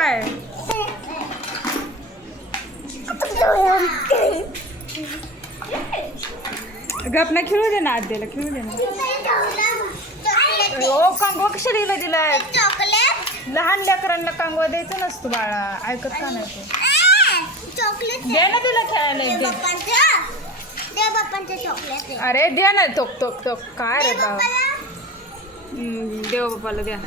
काय गपना खेळू दे ना आद्याला खेळू दे ना. हो कांगवा कशाला दिलाय? लहान लेकरांना कांगवा द्यायचं नसतो बाळा ऐकत का नाही तू? दे ना तिला खेळायला दे दे. अरे द्या ना तोक तोक तोक. काय रे बाबा? हम्म, देव बाप्पाला द्या.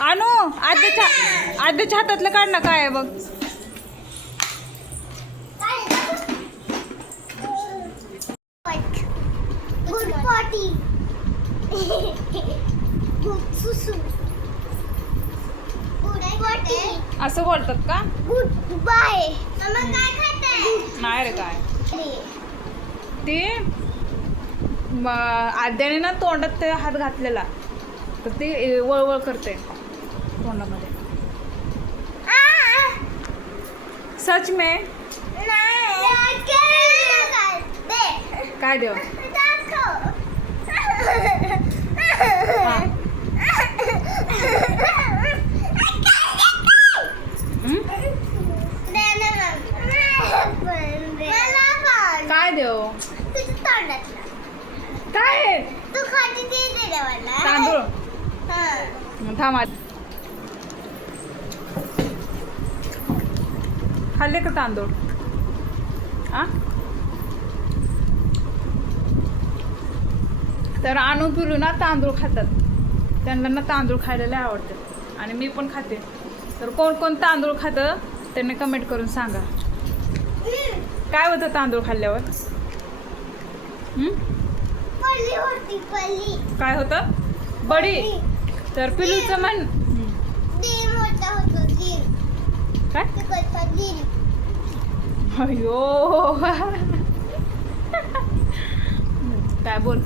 आणू? आद्याच्या आद्याच्या हातातलं काढ ना काय आहे बघ. असं बोलतात का? गुड बाय नाही रे काय. ते आद्याने ना तोंडात ते हात घातलेला. तर ते वळवळ करते. तोंडामध्ये. सच मे? काय देव? काय देव? काय? तांदूळ. थांब. खाल्ले का तांदूळ? आ? तर आणू पिलू ना तांदूळ खातात. त्यांना ना तांदूळ खायला लय आवडते. आणि मी पण खाते. तर कोण कोण तांदूळ खातं त्यांनी कमेंट करून सांगा. काय होतं तांदूळ खाल्ल्यावर? काय होतं? बडी. तर पिलूचं म्हण. काय? अयो काय बोल?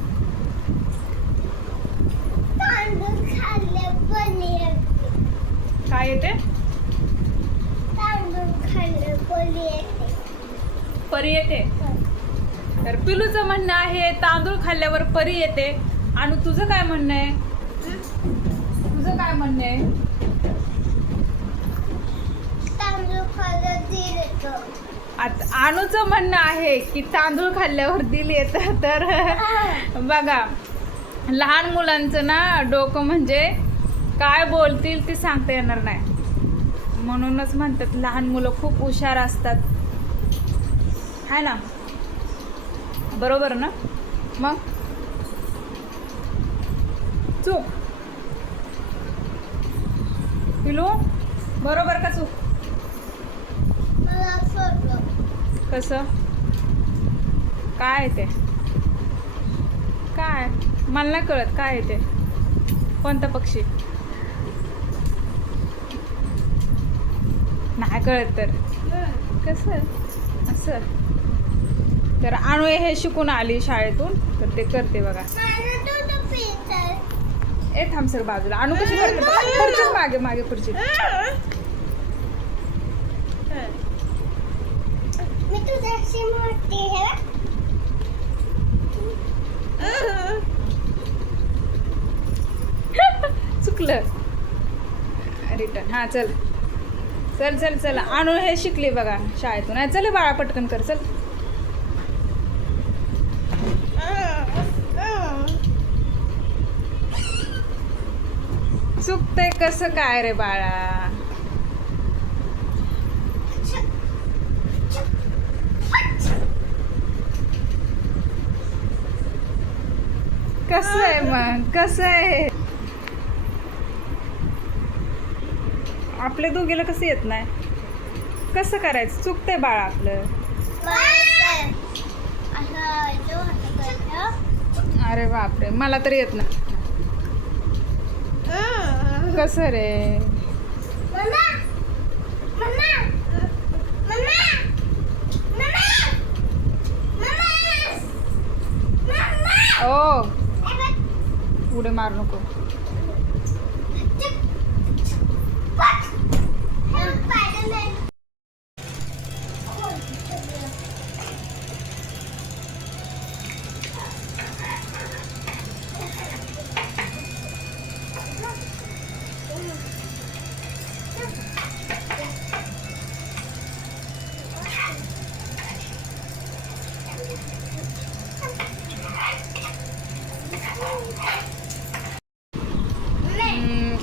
काय येते? येते परी येते. तर पिलूचं म्हणणं आहे तांदूळ खाल्ल्यावर परी येते. आणि तुझं काय म्हणणं आहे? तुझं काय म्हणणं आहे? तांदूळ येतो आता आणूचं म्हणणं आहे की तांदूळ खाल्ल्यावर दिल येतं तर बघा लहान मुलांचं ना डोकं म्हणजे काय बोलतील ते सांगता येणार नाही. म्हणूनच म्हणतात लहान मुलं खूप हुशार असतात. है ना? बरोबर ना? मग? चूक. पिलू बरोबर का चूक? कसं? काय आहे ते? काय? मला नाही कळत काय आहे ते. कोणता पक्षी? नाही कळत तर. कसं? असं. तर आणू हे शिकून आली शाळेतून. तर ते करते बघा. ए थांब सर बाजूला. आणू कशी. खुर्ची मागे मागे खुर्ची चुकलं. रिटर्न हां चल. चल चल चल. आणू हे शिकली बघा शाळेतून. चल बाळा पटकन कर. चल. चुकतंय कसं काय रे बाळा? कसं आहे मग? कसं आहे? आपल्या दोघीला कसं येत नाही? कसं करायचं? चुकतंय बाळा आपलं. अरे बापरे मला तर येत नाही. कसं रे? ओ! उडे मारू नको.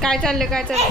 काय चाललंय काय चाललं